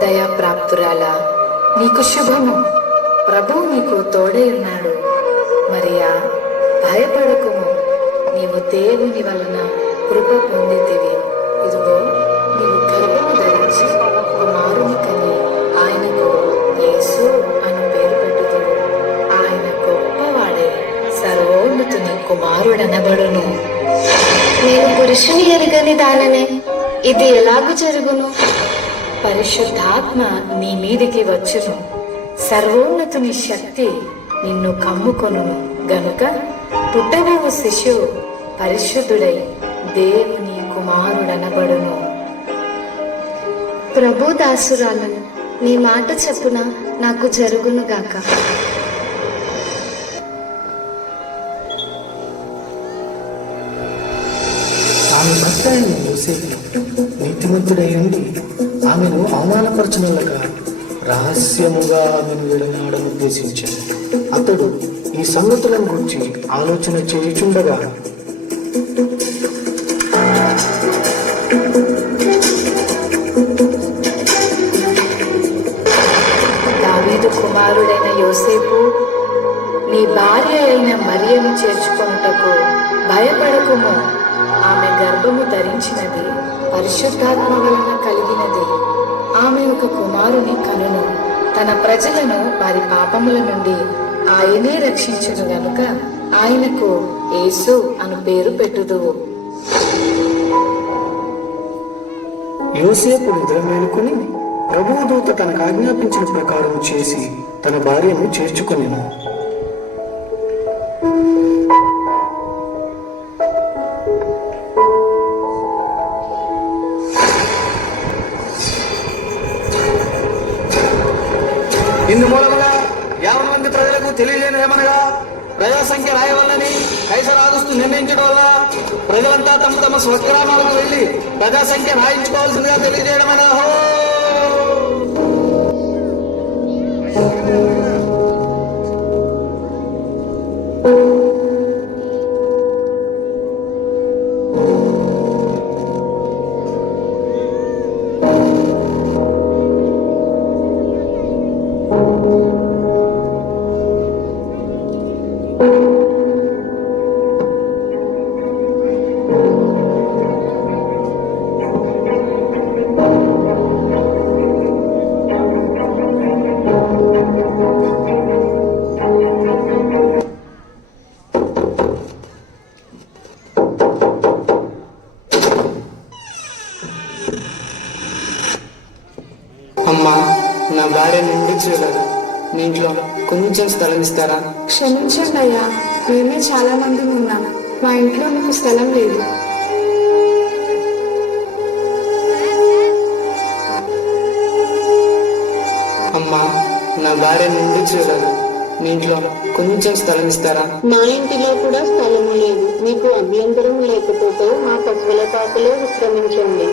దయాప్రాప్తురాలా, నీకు శుభము. ప్రభువు నీకు తోడై ఉన్నాడు. మరియా, భయపడకుము, నీవు దేవుని వలన కృప పొందితివి. ఇదిగో, నీవు గర్భము ధరించి కుమారుని కని ఆయనకు యేసు అని పేరు పెట్టుదువు. ఆయన గొప్పవాడే, సర్వోన్నతుని కుమారుడనబడును. నేను పురుషుని ఎరుగని దాననే, ఇది ఎలాగూ జరుగును? పరిశుద్ధాత్మ నీ మీదికి వచ్చును, సర్వోన్నతుని శక్తి నిన్ను కమ్ముకొనును గనుక పుట్టబోవు శిశువు పరిశుద్ధుడై దేవుని కుమారుడనబడును. ప్రభు దాసురాలను, నీ మాట చెప్పున నాకు జరుగును గాక. ఆమె భర్త అయిన యోసేపు నీతిమంతుడై ఉండి ఆమెను అవమానపరచనులక రహస్యముగా ఆమెను విడనాడను ఉద్దేశించాడు. అతడు ఈ సంగతులను గురించి ఆలోచన చేయుచుండగా దావీదు కుమారుడైన యోసేపు, నీ భార్య అయిన మరియను చేర్చుకొనుటకు భయపడకుము. ఆమె గర్భము ధరించినది పరిశుద్ధాత్మ వలన కలిగినది. ఆమె ఒక కుమారుని కనును. తన ప్రజలను వారి పాపముల నుండి ఆయనే రక్షించును గనుక ఆయనకు యేసు అను పేరు పెట్టుదువు. యోసేపు నిద్ర మేలుకొని ప్రభువు దూత తనకు ఆజ్ఞాపించిన ప్రకారం చేసి తన భార్యను చేర్చుకొనెను. ఇందు మూలముగా 50 మంది ప్రజలకు తెలియజేయమనగా, ప్రజా సంఖ్య రాయవల్లని కైసర్ ఆగస్టు నిర్ణయించడం వల్ల ప్రజలంతా తమ తమ స్వగ్రామాలకు వెళ్లి ప్రజా సంఖ్య రాయించుకోవాల్సిందిగా తెలియజేయడం అనే. అమ్మా, నా భార్య నిండి చూడదు. మీ ఇంట్లో కొంచెం స్థలం ఇస్తారా? క్షమించండి అయ్యా, మేమే చాలా మంది ఉన్నాం. మా ఇంట్లో మీకు స్థలం లేదు. అమ్మా, నా భార్య నిండి చూడదు. మీ ఇంట్లో కొంచెం స్థలం ఇస్తారా? మా ఇంటిలో కూడా స్థలము లేదు. మీకు అభ్యంతరం లేకపోతే మా పశువుల పాకలో విశ్రమించండి.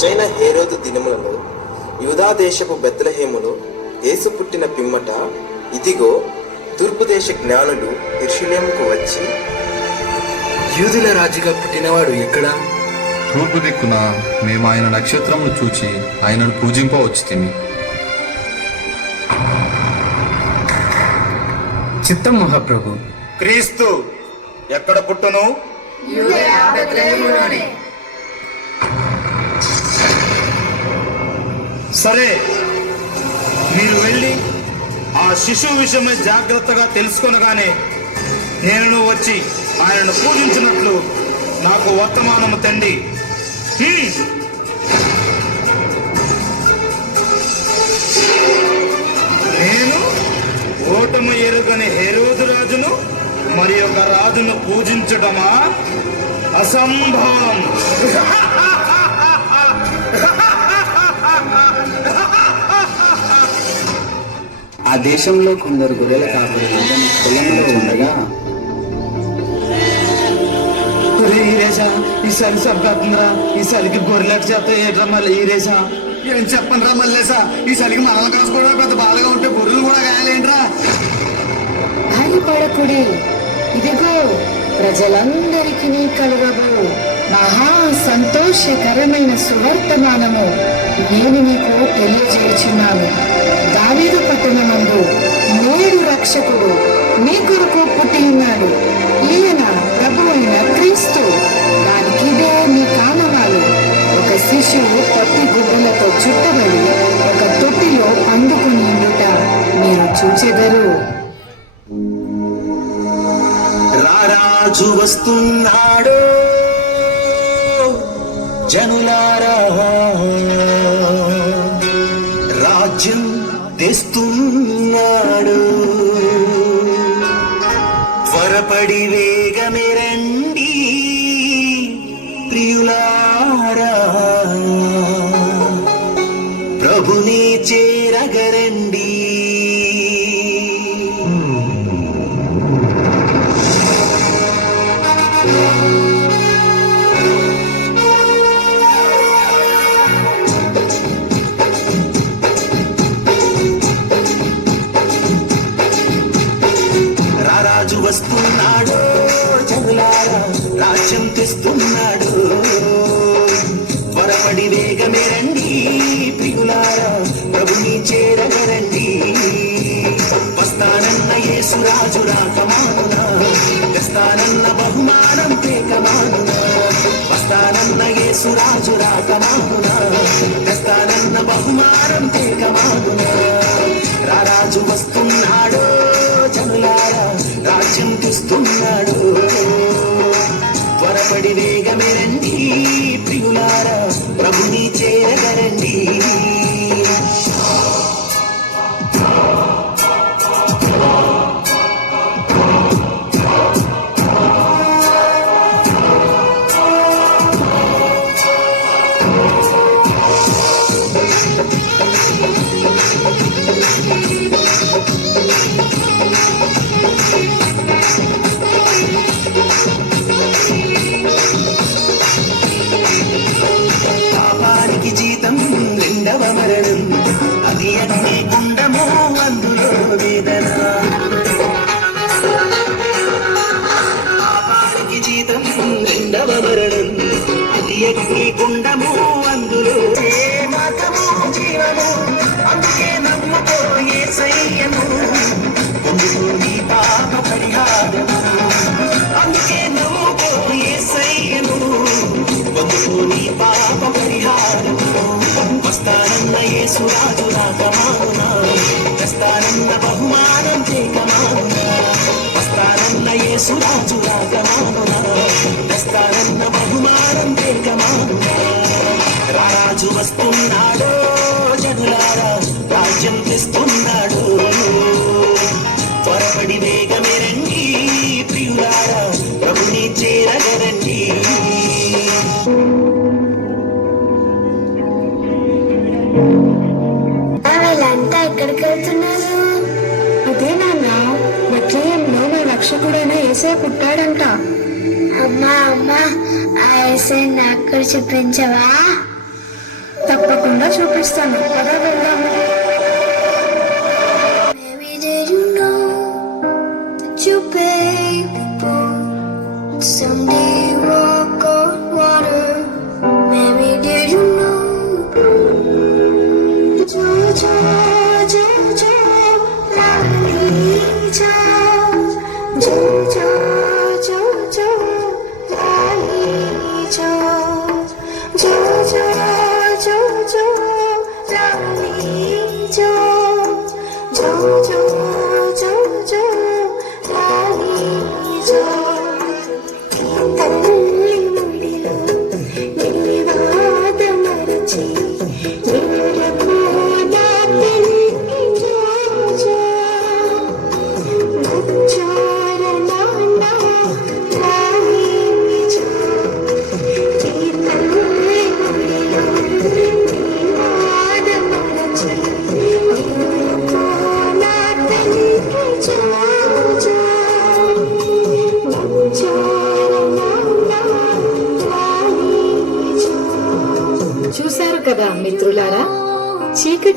రాజైన హేరోదు దినములలో యూదా దేశపు బెత్లెహేములో యేసు పుట్టిన పిమ్మట, ఇదిగో, తూర్పు దేశ జ్ఞానులు యెరూషలేముకు వచ్చి, యూదుల రాజుగా పుట్టినవాడు ఎక్కడా? తూర్పు దిక్కున మేము ఆయన నక్షత్రమును చూచి ఆయనను పూజింపవచ్చితిమి. చిత్తం మహాప్రభు. క్రీస్తు ఎక్కడ పుట్టును? సరే, మీరు వెళ్ళి ఆ శిశువు విషయమై జాగ్రత్తగా తెలుసుకొనగానే నేను వచ్చి ఆయనను పూజించినట్లు నాకు వర్తమానము తండి. నేను ఓటము ఎరుగని హెరోదు రాజును మరి ఒక రాజును పూజించటమా? అసంభవం. ఆ దేశంలో కొందరు గొర్రెల కాపరులందరినీ పొలంలో ఉండగా, ఈసారి సబ్బాతుందిరా, ఈసారికి గొర్రెలకు చేత ఏట్రా మళ్ళీ ఈరేసా. ఏం చెప్పండి రా మల్లేసా, ఈసారికి మనల్ని కాసుకోవడం పెద్ద బాధగా ఉంటే గొర్రెలు కూడా గాయాలేంట్రా. భయపడకుడి, ఇదిగో ప్రజలందరికీ కలుగబో మహా సంతోషకరమైన సువర్తమానము నేను నీకు తెలియజేయుచున్నాను. దావీదు పట్టణమందు నేడు రక్షకుడు మీ కొరకు పుట్టి ఉన్నాడు. ఈయన ప్రభు అయిన క్రీస్తు. దానికిదే మీ కానవాలు. ఒక శిశువు పత్తి గుడ్డలతో చుట్టబడి ఒక తొట్టిలో పండుకుని ఉండుట మీరు చూచెదరు. రారాజు వస్తున్నాడు, జనులారా రాజ్యం తెస్తున్నాడు. త్వరపడి వేగమే రండి ప్రియులారా, ప్రభుని చేరగరండి. వస్తున్నాడు, జనులారా రాజ్యం తెస్తున్నాడు. త్వరపడి వేగమే రండి ప్రియులారా, ప్రభుని చేరగరండి. వస్తానన్న యేసురాజు రాకమానునా, తెస్తానన్న బహుమానం తేకమానునా. వస్తానన్న యేసురాజు రాకమానునా, తెస్తానన్న బహుమానం తేకమానునా. రారాజు వస్తున్నాడు, జనులారా రాజ్యం తెస్తున్నాడు. త్వరపడి వేగమే రండి ప్రియులారా, ప్రభుని చేరగరండి. పాపానికి జీతం రెండవ మరణం, అది అగ్ని గుండము అందులో వేదన. పాపానికి జీతం రెండవ మరణం, అది అగ్ని గుండము అందులో మార్గము జీవము. అందుకే నమ్ముకో యేసయ్యను, పొందుకో నీ పాప పరిహారము. అందుకే నమ్ముకో యేసయ్యను, పొందుకో నీ పాప పరిహారము. వస్తానన్న యేసురాజు రాకమానునా, తెస్తానన్న బహుమానం తేకమానునా. వస్తానన్న యేసురాజు రాకమానునా, తెస్తానన్న బహుమానం తేకమానునా. రారాజు వస్తున్నాడు, జనులారా రాజ్యం తెస్తున్నాడు. త్వరపడి వేగమే రండి ప్రియులారా, ప్రభుని చేరగరండి. వీళ్ళంతా ఎక్కడికి వెళ్తున్నారు? అదే నాన్న, బెత్లెహేంలో నా రక్షకుడైన యేసయ్య పుట్టాడంట. అమ్మా అమ్మా, ఆ యేసయ్య నాకు కూడా చూపించవా? తప్పకుండా చూపిస్తాను, పద వెళ్దాము. Maybe did you know that you baby boy someday walk on water? Maybe did you know? Jojo, Jojo, Lali, Jojo, Jojo, Lali, Jojo, Jojo, Lali, Jojo, Lali,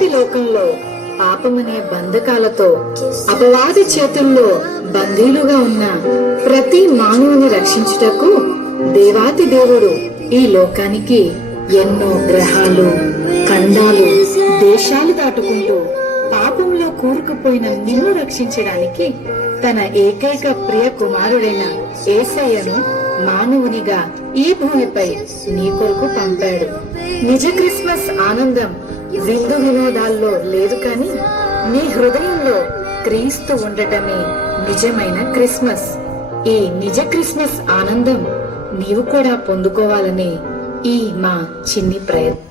చీకటి లోకంలో పాపమనే బంధకాలతో అపవాది చేతుల్లో బందీలుగా ఉన్న ప్రతి మానవుని రక్షించుటకు దేవాతి దేవుడు ఈ లోకానికి ఎన్నో గ్రహాలు, ఖండాలు, దేశాలు దాటుకుంటూ పాపంలో కూరుకుపోయిన నిన్ను రక్షించడానికి తన ఏకైక ప్రియ కుమారుడైన యేసయ్యను మానవునిగా ఈ భూమిపై నీ కొరకు పంపాడు. నిజ క్రిస్మస్ ఆనందం విందు వినోదాల్లో లేదు కాని నీ హృదయంలో క్రీస్తు ఉండటమే నిజమైన క్రిస్మస్. ఈ నిజ క్రిస్మస్ ఆనందం నీవు కూడా పొందుకోవాలని ఈ మా చిన్ని ప్రయత్నం.